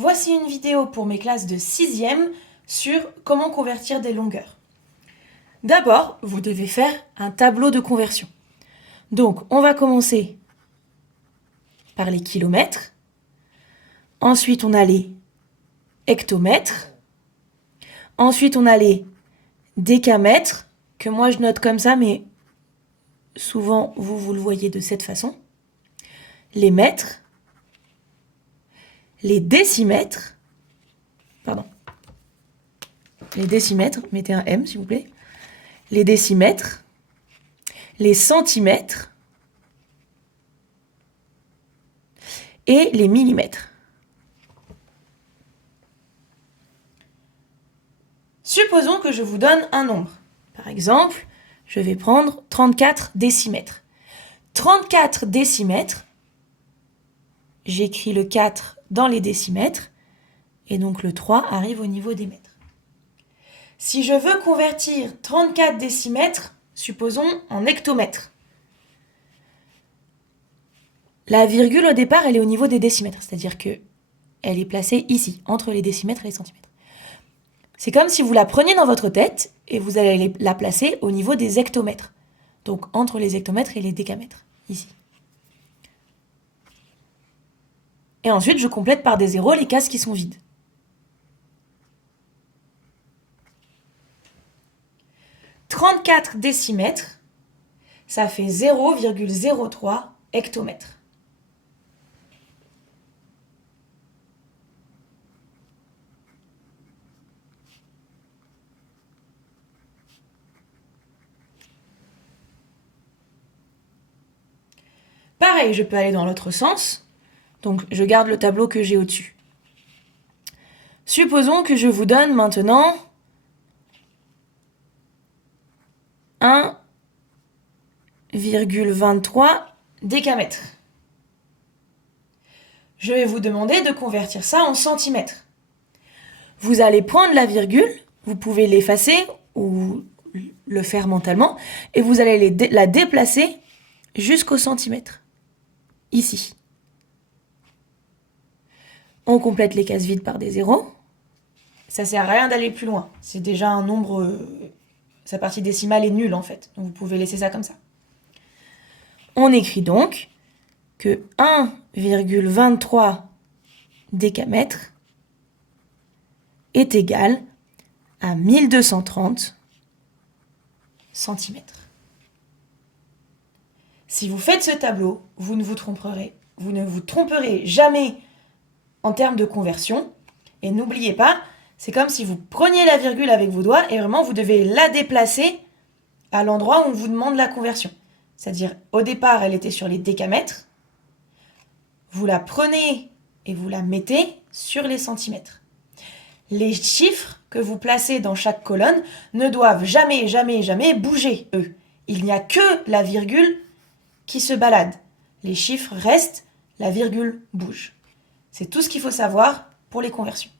Voici une vidéo pour mes classes de 6e sur comment convertir des longueurs. D'abord, vous devez faire un tableau de conversion. Donc, on va commencer par les kilomètres. Ensuite, on a les hectomètres. Ensuite, on a les décamètres, que moi je note comme ça, mais souvent vous le voyez de cette façon. Les mètres. Les décimètres. Pardon. Les décimètres, mettez un M s'il vous plaît. Les décimètres. Les centimètres. Et les millimètres. Supposons que je vous donne un nombre. Par exemple, je vais prendre 34 décimètres. 34 décimètres, j'écris le 4 dans les décimètres, et donc le 3 arrive au niveau des mètres. Si je veux convertir 34 décimètres, supposons en hectomètres, la virgule au départ, elle est au niveau des décimètres, c'est-à-dire qu'elle est placée ici, entre les décimètres et les centimètres. C'est comme si vous la preniez dans votre tête et vous allez la placer au niveau des hectomètres. Donc entre les hectomètres et les décamètres, ici. Et ensuite, je complète par des zéros les cases qui sont vides. « 34 décimètres, ça fait 0,03 hectomètres. Pareil, je peux aller dans l'autre sens. Donc, je garde le tableau que j'ai au-dessus. Supposons que je vous donne maintenant 1,23 décamètres. Je vais vous demander de convertir ça en centimètres. Vous allez prendre la virgule, vous pouvez l'effacer ou le faire mentalement, et vous allez la déplacer jusqu'au centimètre. Ici. On complète les cases vides par des zéros. Ça sert à rien d'aller plus loin. C'est déjà un nombre... sa partie décimale est nulle en fait. Donc vous pouvez laisser ça comme ça. On écrit donc que 1,23 décamètres est égal à 1230 centimètres. Si vous faites ce tableau, vous ne vous tromperez jamais en termes de conversion. Et n'oubliez pas, c'est comme si vous preniez la virgule avec vos doigts et vraiment vous devez la déplacer à l'endroit où on vous demande la conversion. C'est-à-dire, au départ, elle était sur les décamètres. Vous la prenez et vous la mettez sur les centimètres. Les chiffres que vous placez dans chaque colonne ne doivent jamais, jamais, jamais bouger, eux. Il n'y a que la virgule qui se balade. Les chiffres restent, la virgule bouge. C'est tout ce qu'il faut savoir pour les conversions.